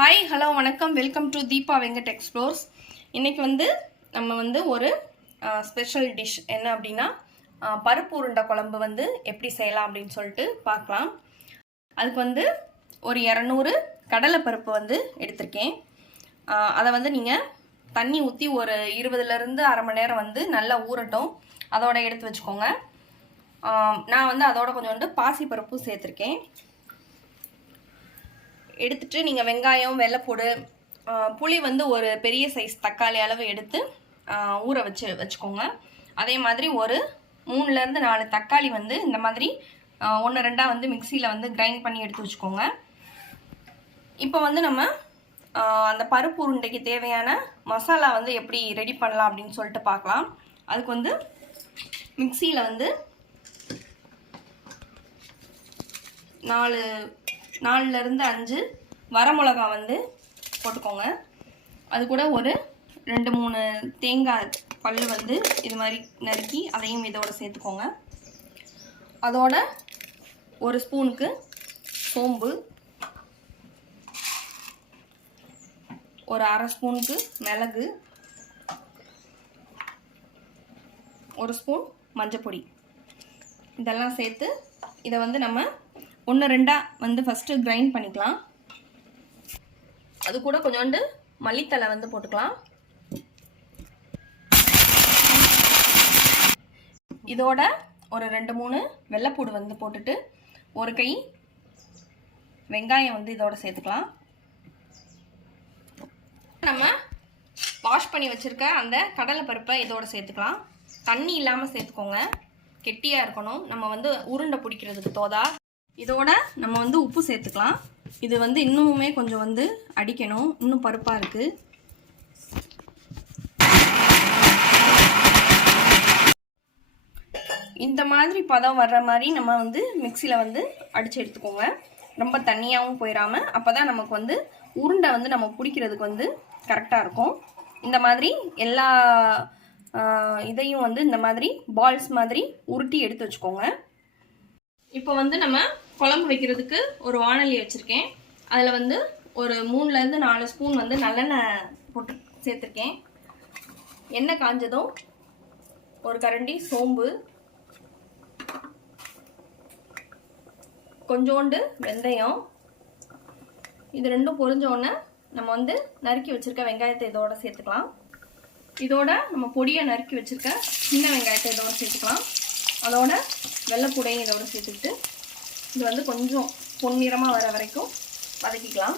Hi hello வணக்கம், welcome to Deepa Venkat explores. இன்றைக்கி நம்ம ஒரு ஸ்பெஷல் டிஷ் என்ன அப்படின்னா பருப்பு உருண்டை குழம்பு எப்படி செய்யலாம் அப்படின்னு சொல்லிட்டு பார்க்கலாம். அதுக்கு ஒரு 200 கடலைப்பருப்பு எடுத்திருக்கேன். அதை நீங்கள் தண்ணி ஊற்றி ஒரு 20லேருந்து அரை மணி நேரம் நல்லா ஊறட்டும். அதோட எடுத்து வச்சுக்கோங்க. நான் அதோட கொஞ்சோண்டு பாசிப்பருப்பும் சேர்த்துருக்கேன். எடுத்துட்டு நீங்கள் வெங்காயம், வெள்ளைப்பூடு, புளி ஒரு பெரிய சைஸ் தக்காளி அளவு எடுத்து ஊற வச்சுக்கோங்க. அதே மாதிரி ஒரு 3லேருந்து 4 தக்காளி இந்த மாதிரி 1-2 மிக்சியில் கிரைண்ட் பண்ணி எடுத்து வச்சுக்கோங்க. இப்போ நம்ம அந்த பருப்பு உருண்டைக்கு தேவையான மசாலா எப்படி ரெடி பண்ணலாம் அப்படின்னு சொல்லிட்டு பார்க்கலாம். அதுக்கு மிக்சியில் 4லேருந்து 5 வரமிளகா போட்டுக்கோங்க. அது கூட ஒரு 2-3 தேங்காய் பல் இது மாதிரி நறுக்கி அதையும் இதோட சேர்த்துக்கோங்க. அதோட ஒரு ஸ்பூனுக்கு சோம்பு, ஒரு அரை ஸ்பூனுக்கு மிளகு, ஒரு ஸ்பூன் மஞ்சப்பொடி, இதெல்லாம் சேர்த்து இதை நம்ம 1-2 ஃபஸ்ட்டு கிரைண்ட் பண்ணிக்கலாம். அது கூட கொஞ்சோண்டு மல்லித்தலை போட்டுக்கலாம். இதோட ஒரு 2-3 வெள்ளைப்பூடு போட்டுட்டு ஒரு கை வெங்காயம் இதோட சேர்த்துக்கலாம். நம்ம வாஷ் பண்ணி வச்சுருக்க அந்த கடலைப்பருப்பை இதோட சேர்த்துக்கலாம். தண்ணி இல்லாமல் சேர்த்துக்கோங்க, கெட்டியாக இருக்கணும். நம்ம உருண்டை பிடிக்கிறதுக்கு தோதா. இதோட நம்ம உப்பு சேர்த்துக்கலாம். இது இன்னுமே கொஞ்சம் அடிக்கணும், இன்னும் பருப்பாக இருக்குது. இந்த மாதிரி பதம் வர்ற மாதிரி நம்ம மிக்சியில் அடித்து எடுத்துக்கோங்க. ரொம்ப தண்ணியாகவும் போயிடாமல், அப்போ தான் நமக்கு உருண்டை நம்ம பிடிக்கிறதுக்கு கரெக்டாக இருக்கும். இந்த மாதிரி எல்லா இதையும் இந்த மாதிரி பால்ஸ் மாதிரி உருட்டி எடுத்து வச்சுக்கோங்க. இப்போ நம்ம குழம்பு வைக்கிறதுக்கு ஒரு வாணலி வச்சுருக்கேன். அதில் ஒரு 3லேருந்து 4 ஸ்பூன் நல்லெண்ணெய் போட்டு சேர்த்துருக்கேன். எண்ணெய் காஞ்சதும் ஒரு கரண்டி சோம்பு, கொஞ்சோண்டு வெந்தயம், இது ரெண்டும் பொரிஞ்சோடனே நம்ம நறுக்கி வச்சுருக்க வெங்காயத்தை இதோட சேர்த்துக்கலாம். இதோட நம்ம பொடியை நறுக்கி வச்சுருக்க சின்ன வெங்காயத்தை இதோட சேர்த்துக்கலாம். அதோட வெள்ளைப்பூடையும் இதோட சேர்த்துக்கிட்டு இது கொஞ்சம் பொன்னிறமாக வர வரைக்கும் வதக்கிக்கலாம்.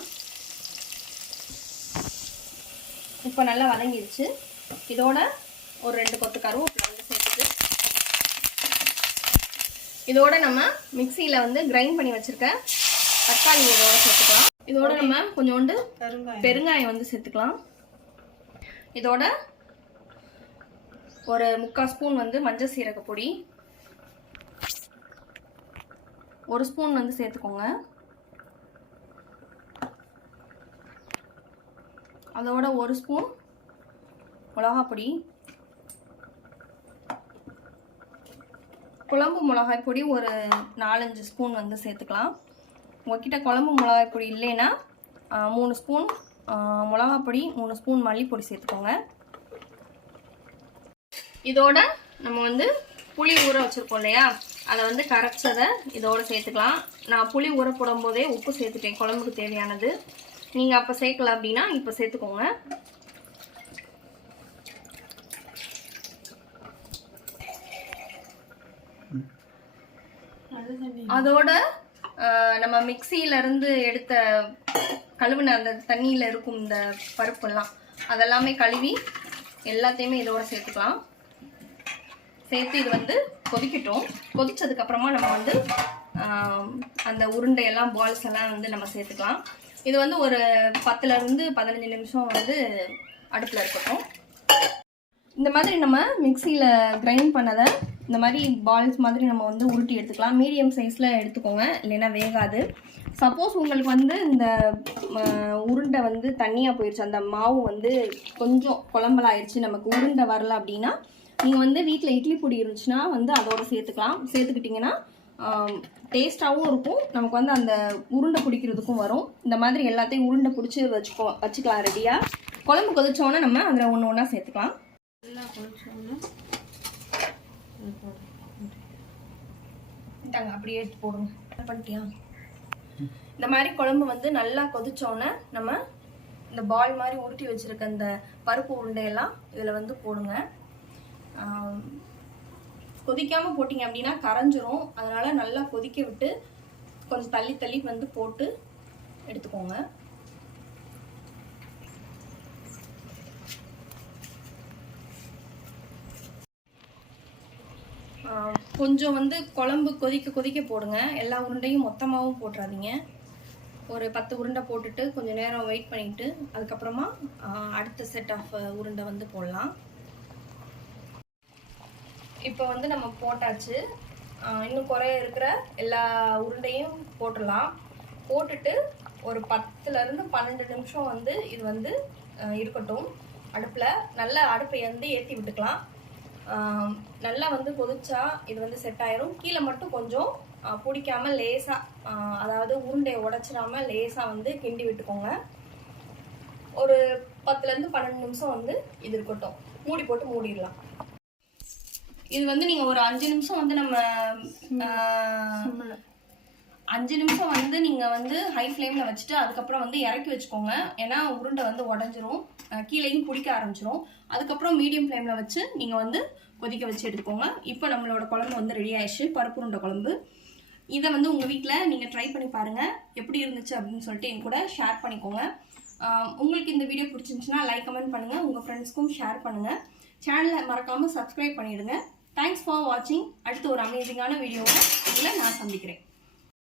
இப்போ நல்லா வதங்கிடுச்சு. இதோட ஒரு 2 கொத்து கருவேப்பிலை சேர்த்துட்டு இதோட நம்ம மிக்சியில் கிரைண்ட் பண்ணி வச்சுருக்க தக்காளி இதோட சேர்த்துக்கலாம். இதோட நம்ம கொஞ்சோண்டு பெருங்காயம் சேர்த்துக்கலாம். இதோட ஒரு 3/4 ஸ்பூன் மஞ்சள் சீரக பொடி, ஒரு ஸ்பூன் சேர்த்துக்கோங்க. அதோட ஒரு ஸ்பூன் மிளகாய் பொடி, குழம்பு மிளகாய் பொடி ஒரு 4-5 ஸ்பூன் சேர்த்துக்கலாம். உங்ககிட்ட குழம்பு மிளகாய் பொடி இல்லைன்னா 3 ஸ்பூன் மிளகாய் பொடி, 3 ஸ்பூன் மல்லிப்பொடி சேர்த்துக்கோங்க. இதோட நம்ம புளி ஊற வச்சுருக்கோம் இல்லையா, அதை கரைச்சதை இதோடு சேர்த்துக்கலாம். நான் புளி ஊற போடும் போதே உப்பு சேர்த்துட்டேன், குழம்புக்கு தேவையானது. நீங்கள் அப்போ சேர்க்கல அப்படின்னா இப்போ சேர்த்துக்கோங்க. அதோட நம்ம மிக்சியிலேருந்து எடுத்த கழுவுன அந்த தண்ணியில் இருக்கும் இந்த பருப்பெல்லாம் அதெல்லாமே கழுவி எல்லாத்தையுமே இதோட சேர்த்துக்கலாம். சேர்த்து இது கொதிக்கட்டும். கொதிச்சதுக்கப்புறமா நம்ம அந்த உருண்டையெல்லாம் பால்ஸ் எல்லாம் நம்ம சேர்த்துக்கலாம். இது ஒரு 10லேருந்து 15 நிமிஷம் அடுப்பில் இருக்கட்டும். இந்த மாதிரி நம்ம மிக்சியில் கிரைண்ட் பண்ணதை இந்த மாதிரி பால்ஸ் மாதிரி நம்ம உருட்டி எடுத்துக்கலாம். மீடியம் சைஸில் எடுத்துக்கோங்க, இல்லைன்னா வேகாது. சப்போஸ் உங்களுக்கு இந்த உருண்டை தண்ணியாக போயிடுச்சு, அந்த மாவு கொஞ்சம் குழம்பலாயிடுச்சு, நமக்கு உருண்டை வரல அப்படின்னா நீங்கள் வீட்டில் இட்லி பொடி இருந்துச்சுன்னா அதோட சேர்த்துக்கலாம். சேர்த்துக்கிட்டிங்கன்னா டேஸ்ட்டாகவும் இருக்கும், நமக்கு வந்து அந்த உருண்டை பிடிக்கிறதுக்கும் வரும். இந்த மாதிரி எல்லாத்தையும் உருண்டை பிடிச்சி வச்சுக்கலாம் ரெடியாக. குழம்பு கொதிச்சோன்னே நம்ம அதில் ஒன்று ஒன்றா சேர்த்துக்கலாம். நல்லா கொதிச்சோன்னே அப்படியே எடுத்து போடுங்க. பண்ணிட்டியா? இந்த மாதிரி குழம்பு வந்து நல்லா கொதிச்சோன்னே நம்ம இந்த பால் மாதிரி உருட்டி வச்சிருக்க இந்த பருப்பு உருண்டையெல்லாம் இதில் வந்து போடுங்க. கொதிக்காமல் போட்டிங்க அப்படின்னா கரைஞ்சிரும். அதனால் நல்லா கொதிக்க விட்டு கொஞ்சம் தள்ளி தள்ளி வந்து போட்டு எடுத்துக்கோங்க. கொஞ்சம் வந்து குழம்பு கொதிக்க கொதிக்க போடுங்க. எல்லா உருண்டையும் மொத்தமாகவும் போட்டுறாதீங்க. ஒரு 10 உருண்டை போட்டுட்டு கொஞ்சம் நேரம் வெயிட் பண்ணிட்டு அதுக்கப்புறமா அடுத்த செட் ஆஃப் உருண்டை வந்து போடலாம். இப்போ வந்து நம்ம போட்டாச்சு. இன்னும் குறைய இருக்கிற எல்லா உருண்டையும் போட்டுடலாம். போட்டுட்டு ஒரு 10லேருந்து 12 நிமிஷம் வந்து இது வந்து இருக்கட்டும் அடுப்பில். நல்லா அடுப்பை வந்து ஏற்றி விட்டுக்கலாம். நல்லா வந்து கொதிச்சா இது வந்து செட் ஆயிரும். கீழே மட்டும் கொஞ்சம் பிடிக்காமல் லேசாக, அதாவது உருண்டையை உடச்சிடாமல் லேசாக வந்து கிண்டி விட்டுக்கோங்க. ஒரு 10லேருந்து 12 நிமிஷம் வந்து இது இருக்கட்டும். மூடி போட்டு மூடிடலாம். இது வந்து நீங்கள் ஒரு 5 நிமிஷம் வந்து நம்ம 5 நிமிஷம் வந்து நீங்கள் வந்து ஹை ஃப்ளேமில் வச்சுட்டு அதுக்கப்புறம் வந்து இறக்கி வச்சுக்கோங்க. ஏன்னா உருண்டை வந்து உடஞ்சிரும், கீழேயும் பிடிக்க ஆரம்பிச்சிரும். அதுக்கப்புறம் மீடியம் ஃப்ளேமில் வச்சு நீங்கள் வந்து கொதிக்க வச்சு எடுத்துக்கோங்க. இப்போ நம்மளோட குழம்பு வந்து ரெடி ஆயிடுச்சு, பருப்பு உருண்டை குழம்பு. இதை வந்து உங்கள் வீட்டில் நீங்கள் ட்ரை பண்ணி பாருங்கள், எப்படி இருந்துச்சு அப்படின்னு சொல்லிட்டு என் கூட ஷேர் பண்ணிக்கோங்க. உங்களுக்கு இந்த வீடியோ பிடிச்சிருந்துச்சுன்னா லைக் கமெண்ட் பண்ணுங்கள், உங்கள் ஃப்ரெண்ட்ஸ்க்கும் ஷேர் பண்ணுங்கள். சேனலை மறக்காமல் சப்ஸ்கிரைப் பண்ணிவிடுங்க. தேங்க்ஸ் ஃபார் வாட்சிங். அடுத்து ஒரு அமேசிங்கான வீடியோவை உங்களை நான் சந்திக்கிறேன்.